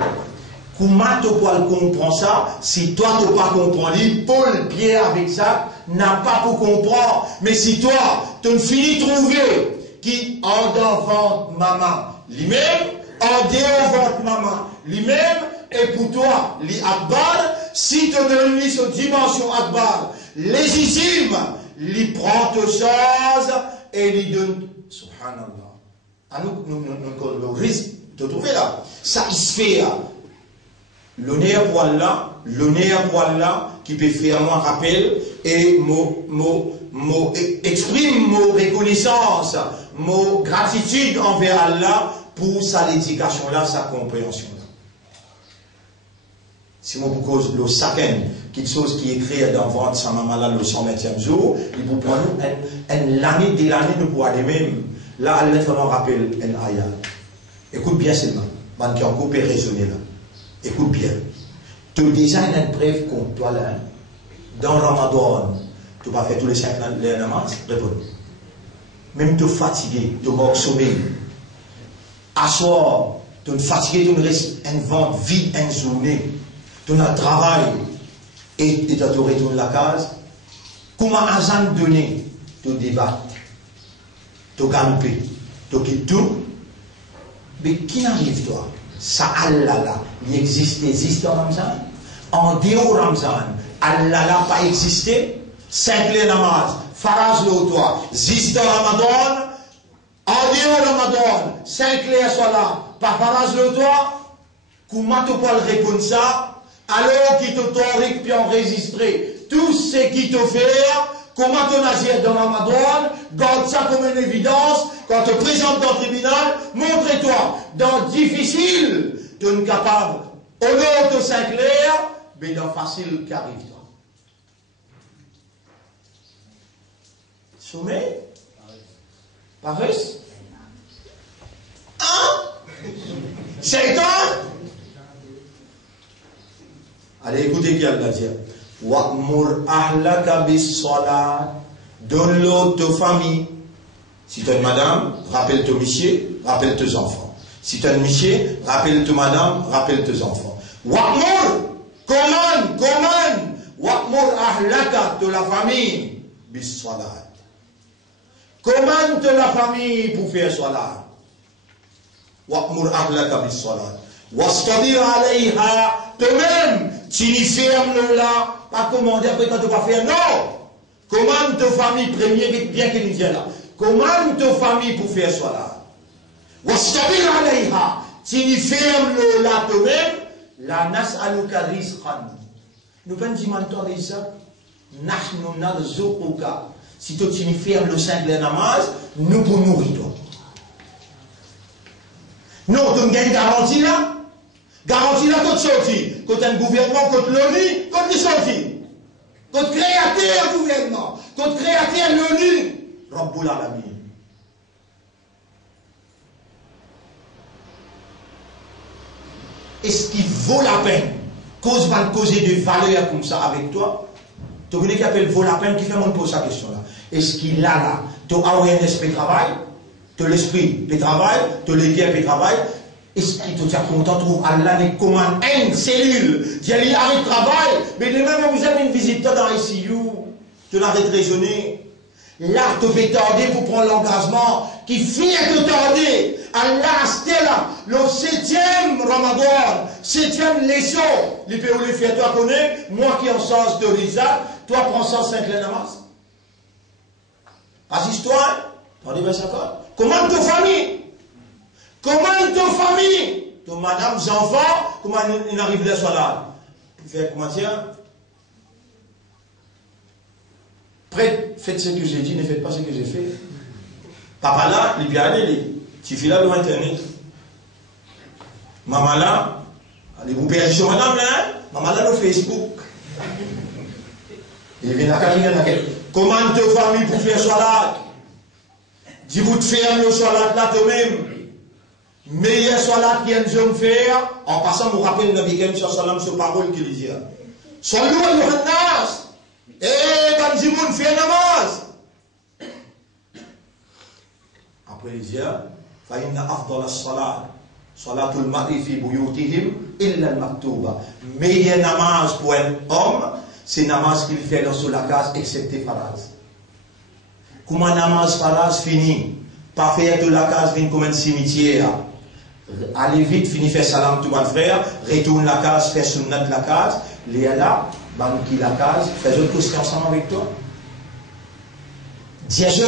Comment tu peux comprendre ça? Si toi tu ne pas comprendre, Paul Pierre avec ça n'a pas pour comprendre. Mais si toi, tu ne finis de trouver qui en devant maman, lui-même, en devant maman, lui-même, et pour toi, li Akbar, si tu donnes cette dimension Akbar, légitime, lui prend tes choses et lui donne, subhanallah. À nous, le risque de trouver là. Ça, il se fait là. L'honneur pour Allah, qui peut faire mon rappel et exprime mon reconnaissance, mon gratitude envers Allah pour sa dédication là, sa compréhension là. Si moi vous cause le saken, quelque chose qui est écrit dans ventre sa maman là le 120e jour, il vous prend l'année de l'année nous pour aller même. Là, Allah fait un rappel, un ayat. Écoute bien seulement, man qui en coupe et raisonner là. Écoute bien, tu as déjà une preuve contre toi là, dans Ramadan, tu vas faire tous les 5 namaz, réponds. Même tu es fatigué, tu manques sommeil. À soir, tu es fatigué, tu restes une vente vide, une journée, tu as un travail, et tu retournes la case. Comment Azan donné, tu débattes, tu galopes, tu quittes tout, mais qui arrive toi? Ça Allah là, il existe en Ramzan. En dehors Ramzan, Allah là pas existé. 5 les namaz, faraz le toi, existe Ramadan. En dehors Ramadan, 5 les salat, pas faraz le toi. comment tu peux répondre ça, alors qu'il t'autorise puis enregistrer tout ce qu'il te fait, comment tu agis dans la Ramadan, garde ça comme une évidence, quand tu te présentes dans le tribunal, montre-toi, dans difficile, tu es capable, au nom de Saint-Clair, mais dans facile qui arrive toi. Sommet? Paresse? Hein? Shaitan? Allez, écoutez qui a le dire. Wa'mur ahlaka bis-salat. Donne-le ta famille. Si tu es une madame, rappelle ton monsieur, rappelle tes enfants. Si tu es un monsieur, rappelle ta madame, rappelle tes enfants. Wa'mur, commande. Wa'mur ahlaka de la famille bis-salat. Commande de la famille pour faire salat. Wa'mur ahlaka bis-salat. Wastabir alayha. Toi-même, tu n'y fermes là, pas commander après quand tu vas faire. Non! Commande ta famille premier, bien qu'il nous là. Commande ta famille pour faire salat. Wastabir alayha. Tu n'y fermes là toi-même, la nas'aluka rizqan. Nous venons dire maintenant rizq. Nahnu narzuquka. Si tu n'y fermes le saint de namaz, nous pour nourrir toi. Non, tu me gagnes garantie là. Garantie là contre sorti, contre un gouvernement, contre l'ONU, contre les sortis. Contre créateur gouvernement, contre créateur l'ONU. Rabbul Alamin. Est-ce qu'il vaut la peine, cause va causer des valeurs comme ça avec toi? Tu connais qui appelle vaut la peine, qui fait mon pose sa question là. Est-ce qu'il a là, ton awareness peut travailler, ton l'esprit peut travailler, ton l'équipe peut travailler? Est-ce que tu es content de trouver Allah des commandes, une cellule, qui allait arrêter le travail, mais demain, vous avez une visite dans ICU, tu l'arrêtes raisonner. Là, tu fais tarder pour prendre l'engagement, qui fait te tarder. Allah, c'était là, le 7e Ramadan, 7e leçon, les pays où les fait, toi connais, moi qui en sens de Rizal, toi prends 105 les namaz. Assiste-toi, t'en dis ça quoi? Comment ta famille? Comment ta famille, ton madame, tes enfants, comment ils arrivent là, soit là? Pour faire comment dire? Prête, faites ce que j'ai dit, ne faites pas ce que j'ai fait. Papa là, il vient aller, tu fais là devant Internet. Maman là, allez vous payer sur madame là, maman là, le Facebook. Il vient à quelqu'un, comment ta famille pour faire soit là? Dis-vous de faire le soit là toi-même. Meilleur salat qui aime de faire, en passant, vous rappelez le Nabi Karim sallam sur parole qu'il disait. Sallu alayhi nas. Quand Jimoun fait namaz. Après il dit, fa inna afdal as-salat, salatul mar'i fi buyutihim illa al-maktuba. Meilleur namaz pour un homme, c'est namaz qu'il fait dans la case, excepté faraz. Comment namaz faraz finit? Pas faire de la case, vient comme un cimetière. Allez vite, finis faire salam tout mon frère, retourne la case, fais sunnat la case, les là, banqui la case, fais autre question ensemble avec toi. Dis-je,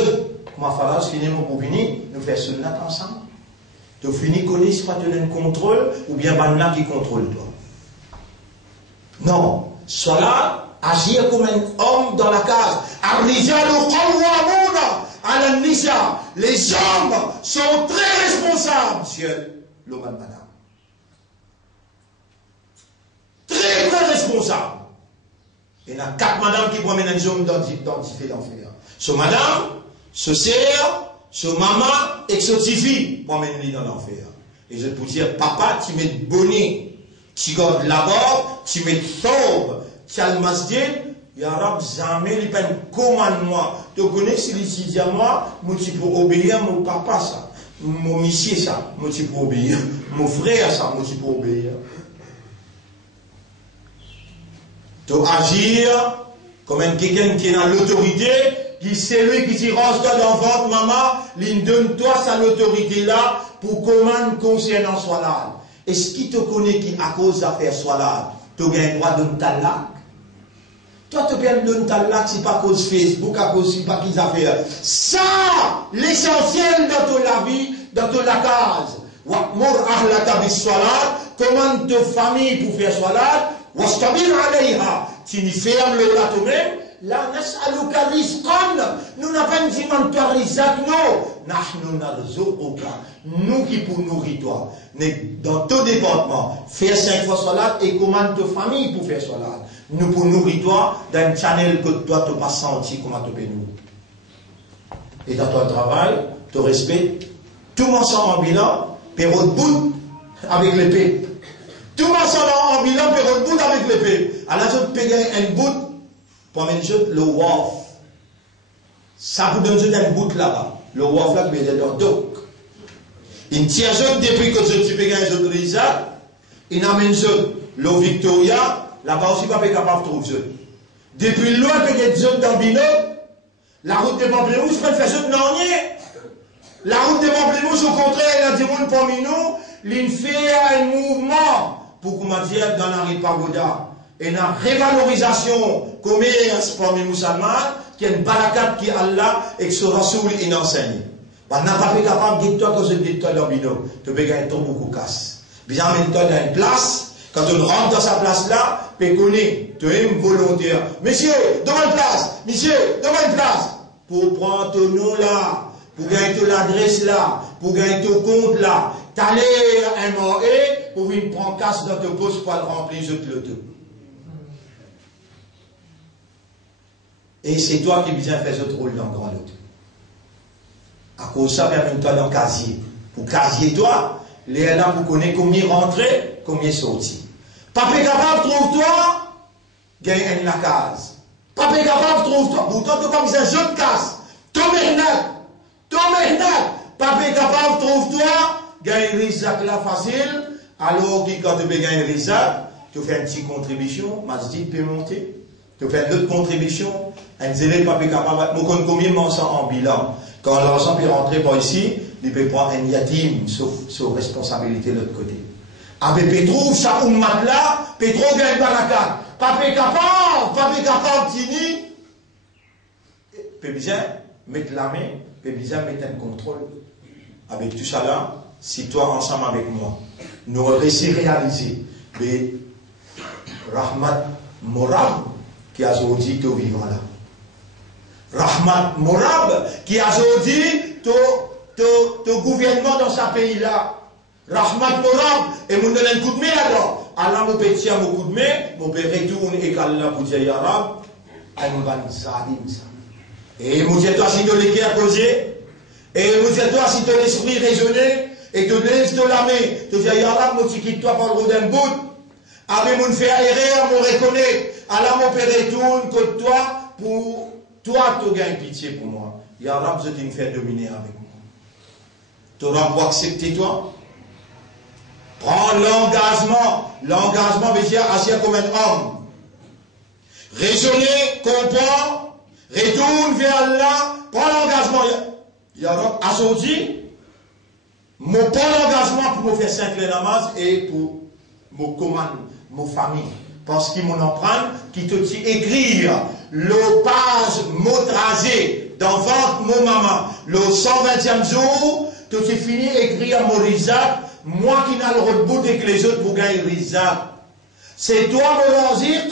comment faraz, finis mon boubini, nous faisons sunnat ensemble. Tu finis connais pas te donner contrôle, ou bien banna qui contrôle toi. Non, sois là, agir comme un homme dans la case. Ar-rijalu qawwamuna ala an-nisa. Les hommes sont très responsables, monsieur. L'homme et madame. Très, très responsable. Il y a 4 madames qui promènent un homme dans différents enfers. Ce madame, ce sœur, ce maman et ce petit fille promènent dans l'enfer. Et je peux dire, papa, tu mets bonnet, tu gardes la barbe, tu mets tombe, tu as le masjid, ya Rab, jamais il peine commande-moi. Tu connais si il dit à moi, tu peux obéir à mon papa ça. Mon monsieur ça, moi tu peux obéir. Mon frère ça, moi tu peux obéir. Tu agir comme quelqu'un qui est dans l'autorité, qui c'est lui qui t'y range toi dans votre maman, il donne-toi sa l'autorité là pour commande concernant soit là. Est-ce qu'il te connaît qui à cause d'affaire soit là, tu as le droit de ta lac? Toi, tu peux donner ta lac, c'est pas à cause Facebook, à cause pas qu'ils affaires. Ça, l'essentiel dans toute la vie, dans toute la case. Wa'mur ahlaka bis-salat, commande ta famille pour faire salat, wastabir alayha, tu n'y fermes le là toi-même, la nas'aluka rizqan, nous n'avons pas dit man toi rizaq, non, nahnu narzuquka, nous qui pour nourrir toi, dans tout département, faire 5 fois salat et commande ta famille pour faire salat, nous pour nourrir toi, dans un channel que toi tu pas senti comment tu peux nous. Et dans ton travail, tu respectes, tout le monde s'en en bilan, période bout avec l'épée. Tout le monde s'en en bilan, période bout avec l'épée. À la zone, tu gagnes un bout, pour amener le waf. Ça vous donne un bout là-bas. Le waf là, tu mets dans donc. Une tire zone, depuis que tu peux gagner un autre Isaac, il amène zone, le Victoria, là-bas aussi, pas capable de trouver zone. Depuis loin, tu gagnes zone dans Bino, la route des Pamplemouches, je faire zone non. La route des Pamplemouches, au contraire, il a dit monde parmi nous, il fait un mouvement pour comment dire dans la rue Pagoda. Et une révalorisation commerce parmi les musulmans, qui est une barakat qui est Allah et que ce Rasoul il enseigne. On n'a pas été capable de dire toi que je dis toi dans bino, tu peux gagner ton beaucoup casse. Bien même toi dans une place, quand on rentre dans sa place là, tu connais, tu es volontaire. Monsieur, devant une place, monsieur, devant une place, pour prendre ton nom là. Pour gagner ton adresse là, pour gagner ton compte là, t'allais un mois pour une prendre casse dans ton poste pour le remplir je te le tout. Et c'est toi qui viens faire ce rôle dans le grand lot. À cause de ça, permets-toi dans le casier. Pour casier toi, les là pour connaître combien rentrer, combien sortir. Papa capable trouve-toi, gagne la case. Papa capable trouve-toi, pourtant tu n'as pas besoin de jeu de casse. Ton mernat. Ton mernat, papa capable, trouve-toi, gagne Rizak là facile, alors que quand tu peux gagner Rizak, tu fais une petite contribution, Masjid peut monter, tu fais une autre contribution, un zélé papa capable, nous compte combien de en bilan. Quand l'ensemble est rentré par ici, il peut prendre un yatim sur responsabilité de l'autre côté. Avec Pétrou, ça ummat là, Pétrou gagne barakat. Papa capable, tini, peut bien mettre la main, peut bien mettre un contrôle. Avec tout ça là, si toi ensemble avec moi, nous réussissons à réaliser, mais Rahmat Morab qui a dit que vivant là. Rahmat Morab qui a dit ton gouvernement dans ce pays là. Rahmat Morab, et mon donne un coup de main là-dedans. Allah me pétit un coup de main, mon père retourne et qu'Allah pour dire Yarab, un ban zalim ça. Et mon Dieu, toi, si tu les cœurs posés, et mon Dieu, toi, si tu l'esprit raisonné, et tu lèves de la main, tu dis Yarab, moi, tu quittes toi par le route d'un bout, avec mon fait erreur, mon reconnaît, Allah mon père retourne contre toi, pour toi, tu gagnes pitié pour moi. Yarab, je t'ai fait dominer avec moi. Tu auras pour accepter toi. Prends l'engagement. L'engagement veut dire agir comme un homme. Raisonner, comprendre, retourne vers Allah, prends l'engagement. Yarab, aujourd'hui, mon prends l'engagement pour me faire 5 les namaz et pour me commander, ma famille. Parce qu'ils m'ont empreinte, qui te dit écrire le page mot tracé dans ventre mon maman, le 120e jour, tu t'es fini écrire mon Rizak, moi qui n'ai le rebout que les autres pour gagner Rizak. C'est toi mon Razir,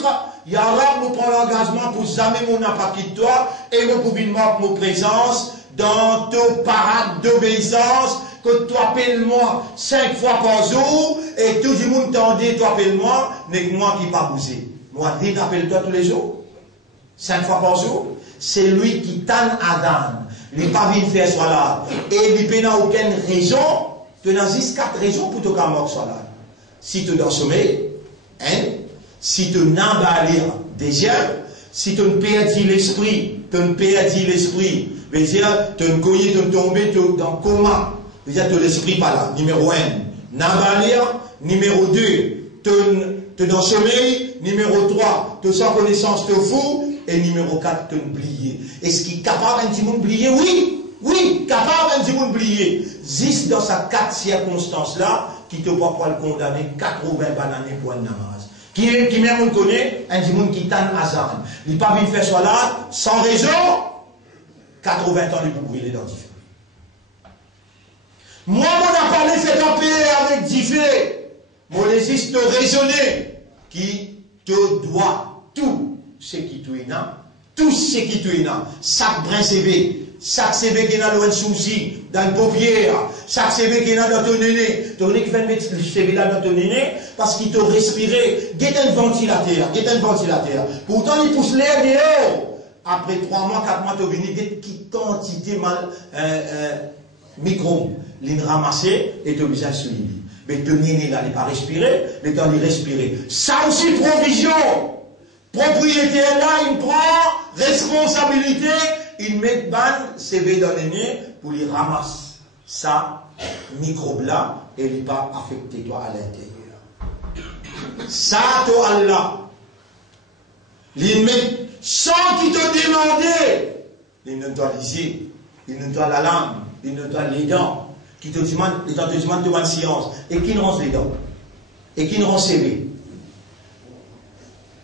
Yarab nous prend l'engagement pour jamais mon appât de toi et mon gouvernement mon présence dans ton parade d'obéissance que tu appelles-moi 5 fois par jour et tout le monde t'endait, tu appelles-moi, n'est que moi qui pas bousé. Moi, dit appelle-toi tous les jours, 5 fois par jour. C'est lui qui tanne Adam. Il n'est pas venu faire soit là. Et il n'a aucune raison. Tu n'as juste 4 raisons pour te mort soit là. Si tu es dans le sommeil, si tu n'as pas à lire déjà, si tu ne perdis l'esprit, tu ne perdis l'esprit, veut dire, tu ne connais, tu ne tombes dans le coma. Veut dire, tu l'esprit pas là. Numéro 1, n'a pas à lire. Numéro 2, tu es dans le sommeil. Numéro 3, tu sans connaissance, tu fou. Et numéro 4, tu oublié. Est-ce qu'il est capable un petit monde oublier? Oui, oui, capable un petit monde oublier. Juste dans ces 4 circonstances-là, qui te voit pas le condamner 80 bananes pour un namaz. Qui même on connaît, un petit monde qui tanne Hazan. Il n'est pas venu faire soit là, sans raison, 80 ans, il peut brûler dans différents. Moi, on a parlé fait un paix avec Diffé. Molésiste te raisonner, qui te doit tout ce qui te est là, tout ce qui te est là, chaque brin CV, chaque CV qui est dans le souci, dans le paupière, chaque CV qui est dans ton nez, ton nez qui fait mettre le CV là dans ton nez, parce qu'il te respiré, guette un ventilateur, Pourtant, il pousse l'air dehors. Après 3 mois, 4 mois, tu es venu, qui quantité mal, micro, l'in ramassé, et tu es obligé de souligner. Mais ton nez là, il n'est pas respiré, le temps de respirer. Ça aussi, provision. Propriétaire là, il prend responsabilité, il met ban CV dans le nez pour lui ramasser ça, microbe là, et il pas affecter toi à l'intérieur. Ça, toi Allah, il met sans qu'il te demande, il ne doit liser, il ne doit la langue, il ne doit les dents, qui te demande, de bonne science, et qui ne rend les dents, et qui ne rend CV.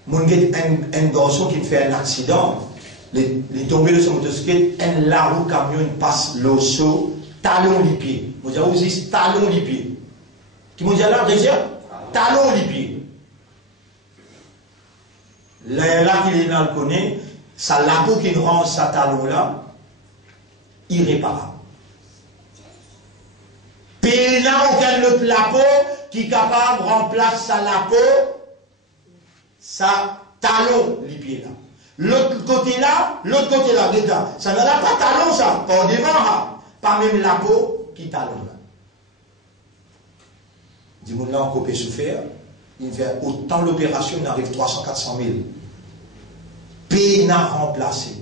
Mon un garçon qui fait un accident, il est tombé de son motocyclette, la roue camion passe l'osso, talon les pieds. Vous avez aussi talon les pieds. Qui m'ont dit là, déjà, talon les pieds. Là qu'il est dans le connaît, ça la peau qui rend sa talon là, irréparable. Péna aucun autre la peau qui est capable de remplacer sa la peau, sa talon les pieds là. L'autre côté là, regarde, ça n'a pas talon ça, pas devant, pas même la peau qui talon là. Dis-moi là, on peut souffrir, il fait autant l'opération, il arrive 300-400 000. Péna remplacé.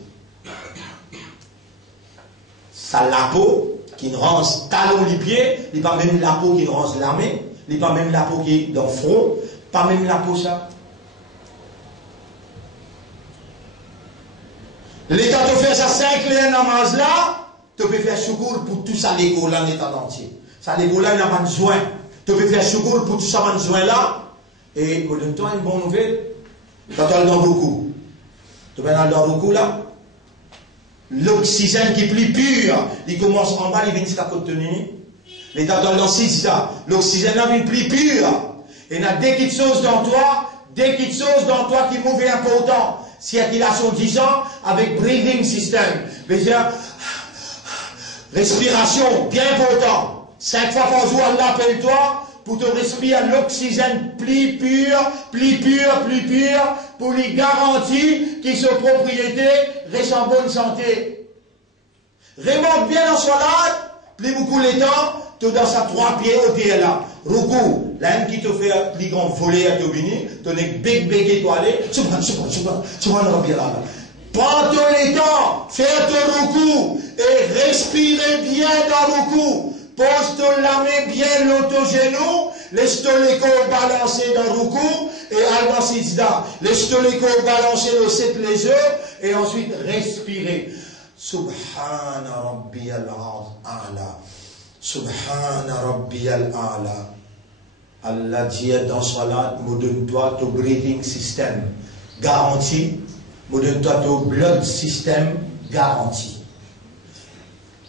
Ça la peau qui rend talon les pieds, il n'y a pas même la peau qui rend la main, il n'y a pas même la peau qui est dans le front, pas même la peau ça. L'État te fait ça 5 liens namaz là, tu peux faire secours pour tout ça l'école en état entier. Ça l'école là, il n'a pas besoin. Tu peux faire secours pour tout ça besoin là. Et au même temps, une bonne nouvelle, tu as dans beaucoup. Tu vas dans beaucoup là. L'oxygène qui est plus pur, il commence en bas, il vient jusqu'à côté de nous. L'État dans l'oxygène, l'oxygène là vient plus pur. Et il y a des petites choses dans toi, qui mouvent important. Circulation 10 ans avec breathing system. Respiration, bien important. 5 fois par jour, Allah appelle-toi pour te respirer l'oxygène plus pur, pour lui garantir qu'il soit propriété, reste en bonne santé. Remonte bien en salat, plus beaucoup les temps, tu dans sa 3 pieds au pied là. Roukou, l'un qui te fait plus grand voler à Tobini, tu n'es bec étoilé, subhan rabbi là. Prends ton les temps, fais ton roukou et respire bien dans le roukou. Pose ton la main bien l'autogenou, laisse ton les corps balancer dans le roukou et al sijda. Laisse ton les corps balancer le 7 les yeux et ensuite respirer. Subhana rabbi al-a'la. Subhana rabbi al-a'la. Allah dit dans salat, me donne-toi ton breathing system garanti, me donne-toi ton blood system garanti.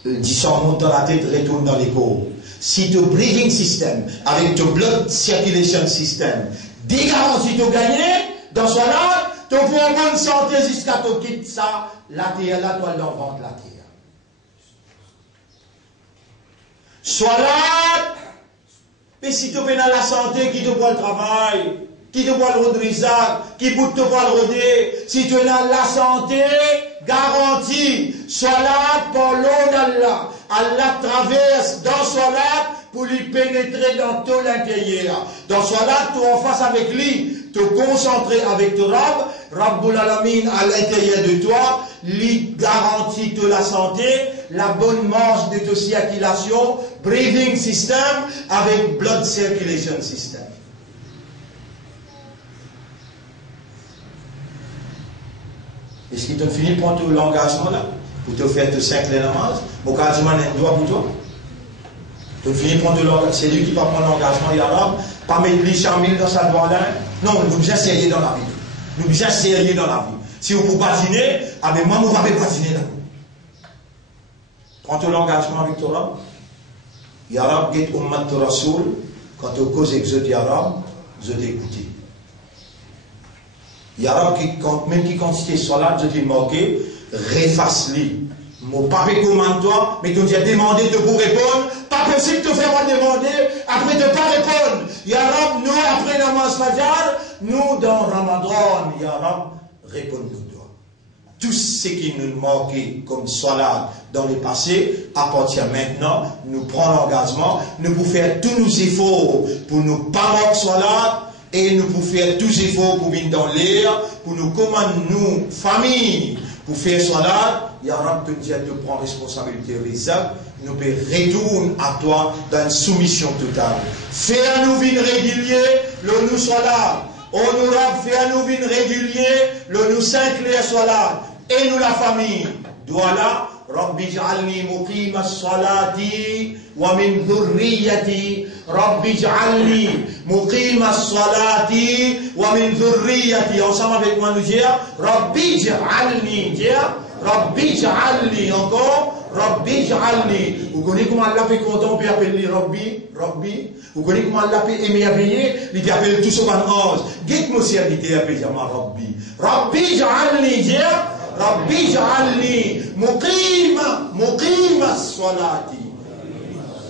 Le sang monte dans la tête, retourne dans les corps. Si ton breathing system, avec ton blood circulation system, des garanties tu gagné, dans salat, tu vas en bonne santé jusqu'à tu quittes ça, la terre, là, toi, l'envente la terre. Salat, mais si tu es dans la santé, qui te voit le travail, qui te voit le redressage, qui peut te voir le redé, si tu es dans la santé, garantie, salat pour l'eau d'Allah. Allah traverse dans salat pour lui pénétrer dans tout l'intérieur. Dans salat, tu es en face avec lui, te concentrer avec ton Rabb, Rabbul Alamin à l'intérieur de toi, lui garantit de la santé, la bonne marche de ta circulation, breathing system avec blood circulation system. Est-ce qu'il te finit pour tout l'engagement là, pour te faire tes 5 namaz, au cas où un doigt pour toi? Tu finis pour tout l'engagement, c'est lui qui va prendre l'engagement, Yarab, pas mettre les 100 000 dans sa doigt là. Non, nous sommes bien sérieux dans la vie. Nous sommes bien sérieux dans la vie. Si vous pouvez patiner, avec moi, vous ne pouvez pas patiner là. Prends tout l'engagement avec toi. Yarab, get ummat Rasoul, Quant aux causes exotiques arabes, je t'ai écouté. Il y a même qui quantité soit là, je t'ai moqué, réface-li. Mon pas recommande toi, mais tu as demandé de vous répondre. Pas possible de faire demander, après de ne pas répondre. Ya Rab, nous, après la Namaz Fajr, nous, dans Ramadan, Ya Rab, réponds-nous toi. Tout ce qui nous manquait comme salat dans le passé appartient maintenant. Nous prenons l'engagement, nous pouvons faire tous nos efforts pour nous pas manquer salat. Et nous pouvons faire tous les efforts pour venir dans l'air, pour nous commander, nous, famille, pour faire salat. Ya Rab, tu te prends responsabilité Rizak, nous pouvons retourner à toi dans une soumission totale. Fais-nous venir régulier, le nous salat. On nous Rab, fais-nous venir régulier, le nous Saint-Clair salat. Et nous la famille. Douala, Rabbi j'alni muqim as-salati wa min dhurriyati. Rabbi j'alni muqim as-salati wa min dhurriyati. Ensemble avec moi nous dire Rabbi j'alni. Rabbi j'alni. Encore Rabbi j'alni. Vous connaissez comment Allah fait content puis appeler Rabbi? Rabbi. Vous connaissez comment Allah fait aimer à veiller? Il dit appeler tout ce qu'on ose. Dites-moi si il dit appeler Rabbi. Rabbi j'alni. Dire Rabbi j'alni muqim as-salati.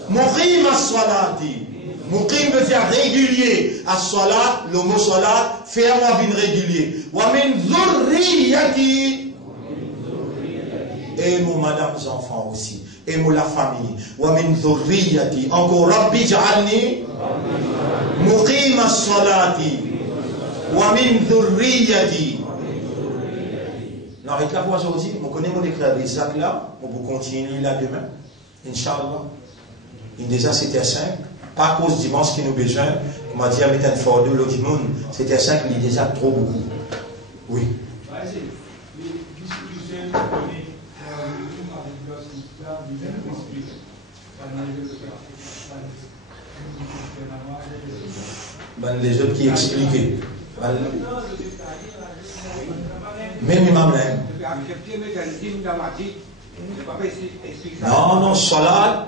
Muqim as-salati. Muqim veut dire régulier. As-salat, le mot salat, faire-moi venir régulier. Wa min dhurriyati. Et mon madame enfants aussi. Et mon la famille. Wa min dhurriyati. Encore Rabbi j'alni muqim as-salati. Wa min dhurriyati. Non, arrête la voix aujourd'hui. On connaît mon écrit des sacs là. On peut continuer là demain. Inch'Allah. Il déjà c'était 5. Pas à cause du dimanche qui nous besoin. On m'a dit à mettre un fort de l'autre monde. C'était 5, il est déjà trop beaucoup. Oui. Ben, les autres qui expliquaient. Même imam là. Non, salat,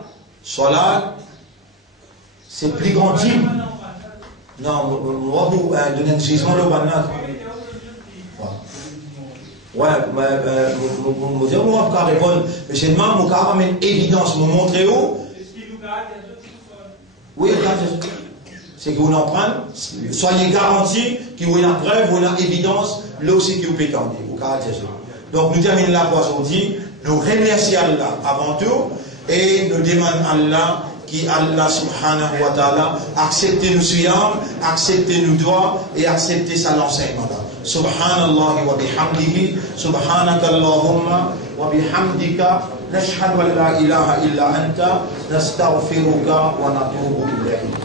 c'est plus grand dîme. Non, moi, vous donnez un gisement de banane. Ouais, mais vous dire, moi, je vais répondre. Mais c'est moi, je vais amener une évidence, vous montrer où. Oui, c'est que vous en prenez. Soyez garantis que vous avez une preuve, vous avez une évidence, là aussi que vous pouvez tendre. Donc, nous terminons la voix aujourd'hui. Nous remercions Allah avant tout et nous demandons Allah qui Allah subhanahu wa ta'ala accepte nos siyam, accepte nos doigts et accepte sa l'enseignement. Subhanallah wa bihamdihi, subhanaka Allahumma wa bihamdika, nashhadu an la ilaha illa anta, nastaghfiruka wa natubu ilayk.